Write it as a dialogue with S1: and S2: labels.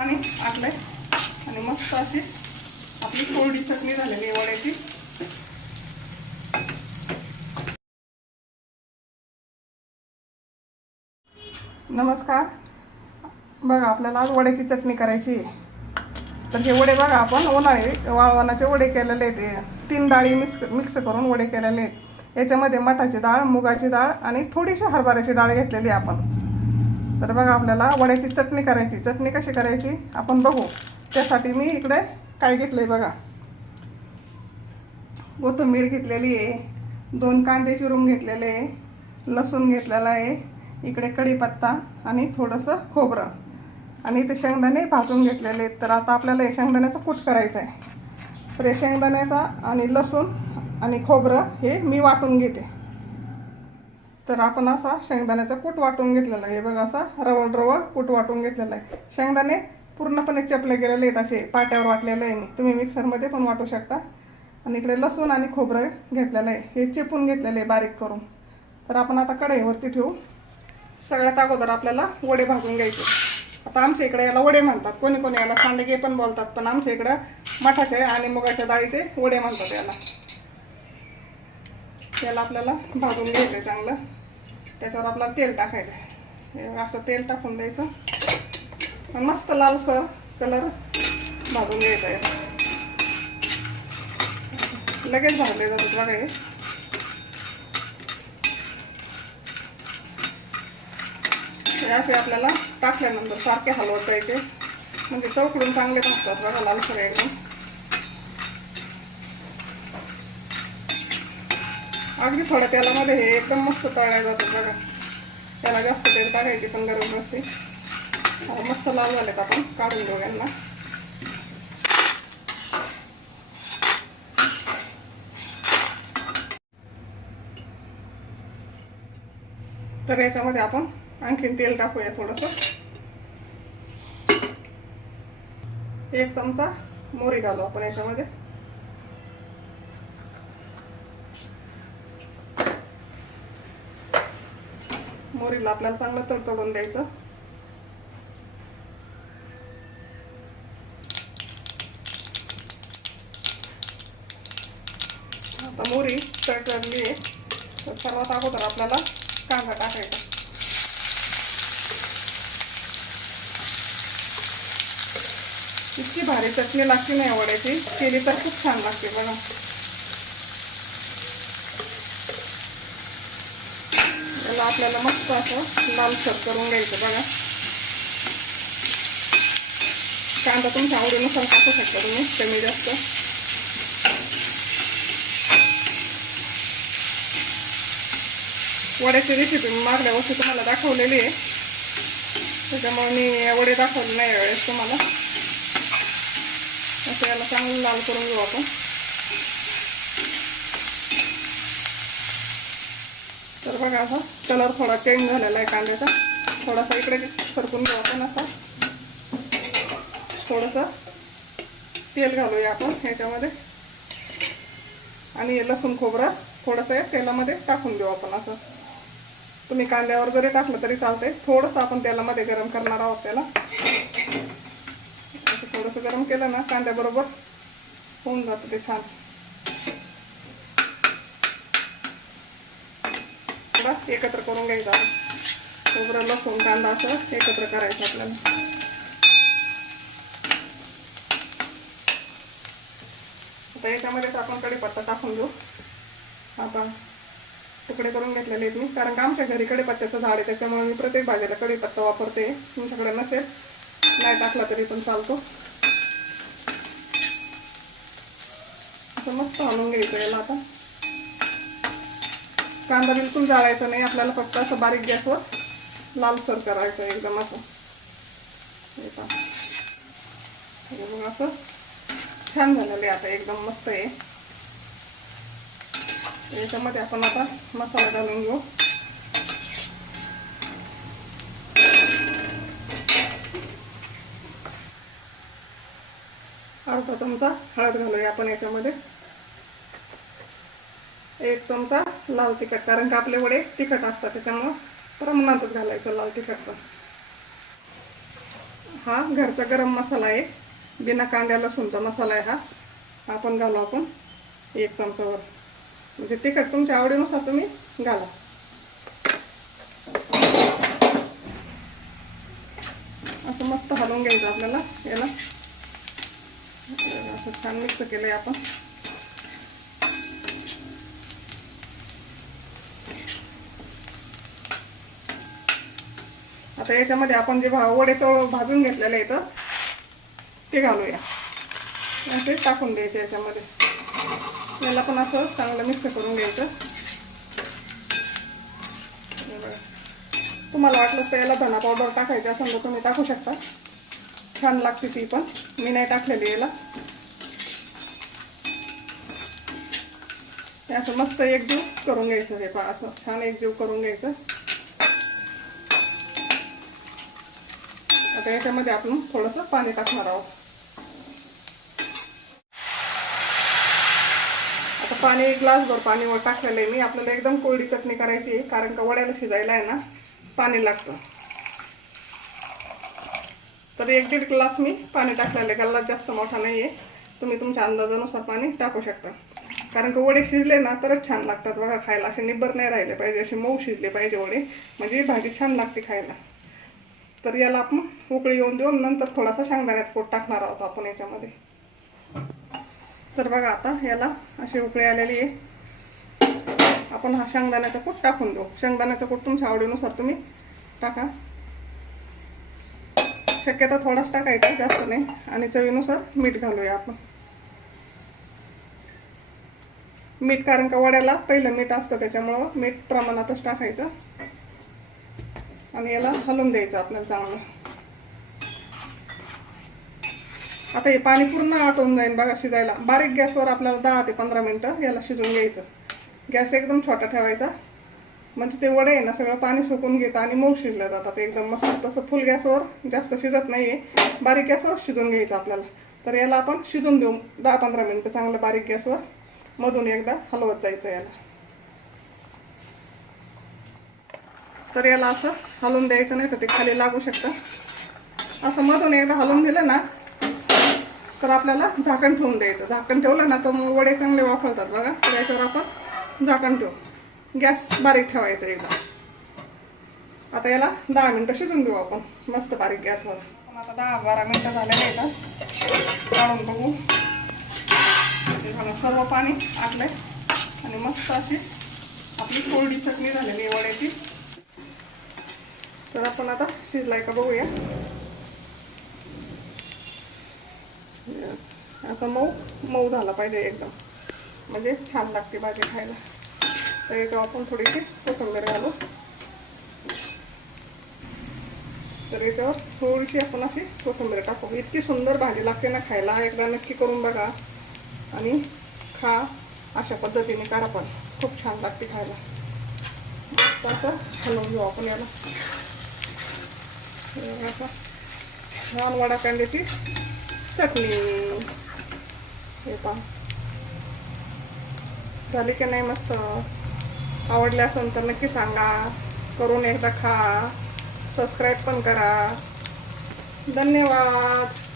S1: आणि आटलंय. आणि मस्त अशी आपली कोरडी चटणी झालेली आहे वड्याची. नमस्कार. बघा आपल्याला आज वड्याची चटणी करायची आहे. तर हे वडे बघा आपण उन्हाळे वाळवणाचे वडे केलेले आहेत. तीन डाळी मिक्स मिक्स करून वडे केलेले आहेत. याच्यामध्ये मठाची डाळ मुगाची डाळ आणि थोडीशी हरभऱ्याची डाळ घेतलेली आहे आपण. तर बघा आपल्याला वड्याची चटणी करायची. चटणी कशी करायची? आपण बघू. त्यासाठी मी इकडे काय घेतलंय बघा. कोथिंबीर घेतलेली आहे. दोन कांदे चिरून घेतलेले आहे. लसूण घेतलेला आहे. इकडे कढीपत्ता आणि थोडंसं खोबरं. आणि ते शेंगदाणे भाजून घेतलेले आहेत. तर आता आपल्याला हे शेंगदाण्याचा कूट करायचा आहे तर हे शेंगदाण्याचा आणि लसूण आणि खोबरं हे मी वाटून घेते. तर आपण असा शेंगदाण्याचा कूट वाटून घेतलेला आहे. हे बघा असा रवळ रवळ कूट वाटून घेतलेला आहे. शेंगदाणे पूर्णपणे चपले गेलेले आहेत असे पाट्यावर वाटलेले आहे. मी तुम्ही मिक्सरमध्ये पण वाटू शकता. आणि इकडे लसूण आणि खोबरं घेतलेलं आहे. हे चेपून घेतलेलं आहे बारीक करून. तर आपण आता कढईवरती ठेवू. सगळ्यात अगोदर आपल्याला वडे भाजून घ्यायचे. आता आमच्या इकडे याला वडे म्हणतात. कोणी कोणी याला सांडगे पण बोलतात पण आमच्या इकडं मठाचे आणि मुगाच्या डाळीचे वडे म्हणतात याला. याला आपल्याला भाजून घ्यायचं आहे चांगलं. त्याच्यावर आपल्याला तेल टाकायचं आहे. असं तेल टाकून द्यायचं. आणि मस्त लालसर कलर भाजून घ्यायचा आहे. लगेच भाजले जातात बघा हे. हे असे आपल्याला टाकल्यानंतर सारखे हलवत जायचे. म्हणजे चौकडून चांगले भाजतात बघा लालसर एकदम. अगदी थोड्या तेलामध्ये हे एकदम मस्त तळल्या जातं बघा. त्याला जास्त तेल टाकायची पण गरज नसते. आता मस्त लाल झालेत आपण काढून घेऊ यांना. तर याच्यामध्ये आपण आणखीन तेल टाकूया थोडंसं. एक चमचा मोरी घालू आपण याच्यामध्ये. मोहरीला आपल्याला चांगलं तडतडून द्यायचं. आता मोरी तडतडली आहे. तर सर्वात अगोदर आपल्याला कांदा टाकायचा. इतकी भारी चटणी लागते नाही आवडायची केली तर खूप छान लागते बघा. त्याला आपल्याला मस्त असं लालसर करून घ्यायचं बघा. कांदा तुमच्या आवडीनुसार टाकू शकता तुम्ही कमी जास्त. वड्याची रेसिपी मी मागल्या वस्तू तुम्हाला दाखवलेली आहे. त्याच्यामुळे मी वडे दाखवले नाही वेळेस तुम्हाला. असं याला चांगलं लाल करून घेऊ आपण. तर बघा असा कलर थोडा चेंज झालेला आहे कांद्याचा. थोडासा इकडे सरकून घेऊ आपण असा. थोडंसं तेल घालूया आपण ह्याच्यामध्ये. आणि हे लसूण खोबरं थोडंसं या तेलामध्ये टाकून देऊ आपण असं. तुम्ही कांद्यावर जरी टाकलं तरी चालते थोडंसं आपण तेलामध्ये गरम करणार आहोत त्याला. असं थोडंसं गरम केलं ना कांद्याबरोबर होऊन जातं ते छान. थोडा एकत्र करून घ्यायचा. खोबरं लसूण कांदा असं एकत्र करायचं आपल्याला. आता याच्यामध्येच आपण कढीपत्ता टाकून घेऊ आता तुकडे करून घेतलेले आहेत मी. कारण का आमच्या घरी कढीपत्त्याचं झाड आहे त्याच्यामुळे मी प्रत्येक भाजीला कढीपत्ता वापरते. तुमच्याकडे नसेल नाही टाकला तरी पण चालतो. असं मस्त हलवून घ्यायचं याला आता. कांदा बिलकुल जाळायचा नाही आपल्याला फक्त असं बारीक गॅसवर लालसर करायचं एकदम असं. हे असं छान झालेलं आहे आता एकदम मस्त आहे. याच्यामध्ये आपण आता मसाला घालून घेऊ. अर्धा चमचा हळद घालूया आपण याच्यामध्ये. एक चमचा लाल तिखट कारण का आपले वडे तिखट असतात त्याच्यामुळं प्रमाणातच घालायचं लाल तिखट पण. हा घरचा गरम मसाला आहे बिना कांद्या लसूणचा मसाला आहे हा. आपण घालू आपण एक चमचावर. म्हणजे तिखट तुमच्या आवडीनुसार तुम्ही घाला. असं मस्त हलवून घ्यायचं आपल्याला याला असं छान मिक्स केलं आहे आपण. आता याच्यामध्ये आपण जे भा वडे तळ भाजून घेतलेले आहेत ते घालूया. असे टाकून द्यायचे याच्यामध्ये. याला पण असं चांगलं मिक्स करून घ्यायचं. तुम्हाला वाटलं तर याला धना पावडर टाकायची असेल तर तुम्ही टाकू शकता. छान लागते ती पण. मी नाही टाकलेली याला. असं मस्त एकजीव करून घ्यायचं हे पहा असं छान एकजीव करून घ्यायचं. आता याच्यामध्ये आपण थोडंसं पाणी टाकणार आहोत. आता पाणी एक ग्लासभर पाणीवर टाकलेलं आहे मी. आपल्याला एकदम कोरडी चटणी करायची आहे कारण का वड्याला शिजायला आहे ना पाणी लागतं. तर एक दीड ग्लास मी पाणी टाकलेलं आहे. गल्ला जास्त मोठा नाही आहे तुम्ही तुमच्या अंदाजानुसार पाणी टाकू शकता. कारण का वडे शिजले ना तरच छान लागतात बघा खायला. असे निब्बर नाही राहिले पाहिजे असे मऊ शिजले पाहिजे वडे. म्हणजे भाजी छान लागते खायला. तर याला आपण उकळी येऊन देऊन नंतर थोडासा शेंगदाण्याचा पोट टाकणार आहोत आपण याच्यामध्ये. तर बघा आता याला अशी उकळी आलेली आहे. आपण हा शेंगदाण्याचा कूट टाकून देऊ. शेंगदाण्याचा कूट तुमच्या आवडीनुसार तुम्ही टाका. शक्यता थोडाच टाकायचा जास्त नाही. आणि चवीनुसार मीठ घालूया आपण. मीठ कारण का वड्याला पहिलं मीठ असतं त्याच्यामुळं मीठ प्रमाणातच टाकायचं. आणि याला हलवून द्यायचं आपल्याला चांगलं. आता हे पाणी पूर्ण आटवून जाईल बघा शिजायला. बारीक गॅसवर आपल्याला दहा ते पंधरा मिनटं याला शिजून घ्यायचं. गॅस एकदम छोटा ठेवायचा. म्हणजे ते वडे आहे ना सगळं पाणी सुकून घेतं आणि मऊ शिजलं जातात एकदम मस्त. तसं फुल गॅसवर जास्त शिजत नाही आहे बारीक गॅसवर शिजून घ्यायचं आपल्याला. तर याला आपण शिजून देऊ दहा पंधरा मिनटं चांगलं बारीक गॅसवर. मधून एकदा हलवत जायचं याला. तर याला असं हलवून द्यायचं नाही तर ते खाली लागू शकतं. असं मधून एकदा हलवून दिलं ना तर आपल्याला झाकण ठेवून द्यायचं. झाकण ठेवलं ना तर मग वडे चांगले वाफळतात बघा. तर याच्यावर आपण झाकण ठेवू. गॅस बारीक ठेवायचं एकदा. आता याला दहा मिनटं शिजून देऊ आपण. मस्त बारीक गॅसवर पण आता दहा बारा मिनटं झालेले आहे का काढून बघू. झालं सर्व पाणी आटलंय. आणि मस्त अशी आपली कोरडी चटणी झालेली आहे वड्याची. तर आपण आता शिजलाय का बघूया. असं मऊ मऊ झाला पाहिजे एकदम. म्हणजे छान लागते भाजी खायला. तर याच्यावर आपण थोडीशी कोथिंबीर घालू. तर याच्यावर थोडीशी आपण अशी कोथिंबीर टाकू. इतकी सुंदर भाजी लागते ना खायला. एकदा नक्की करून बघा. आणि खा. अशा पद्धतीने करा पण. खूप छान लागते खायला. मस्त असं हलवून घेऊ आपण याला. असं छान वडा कांद्याची चटणी. हे पहा. झाली की नाही मस्त? आवडले असेल तर नक्की सांगा. करून एकदा खा. सबस्क्राईब पण करा. धन्यवाद.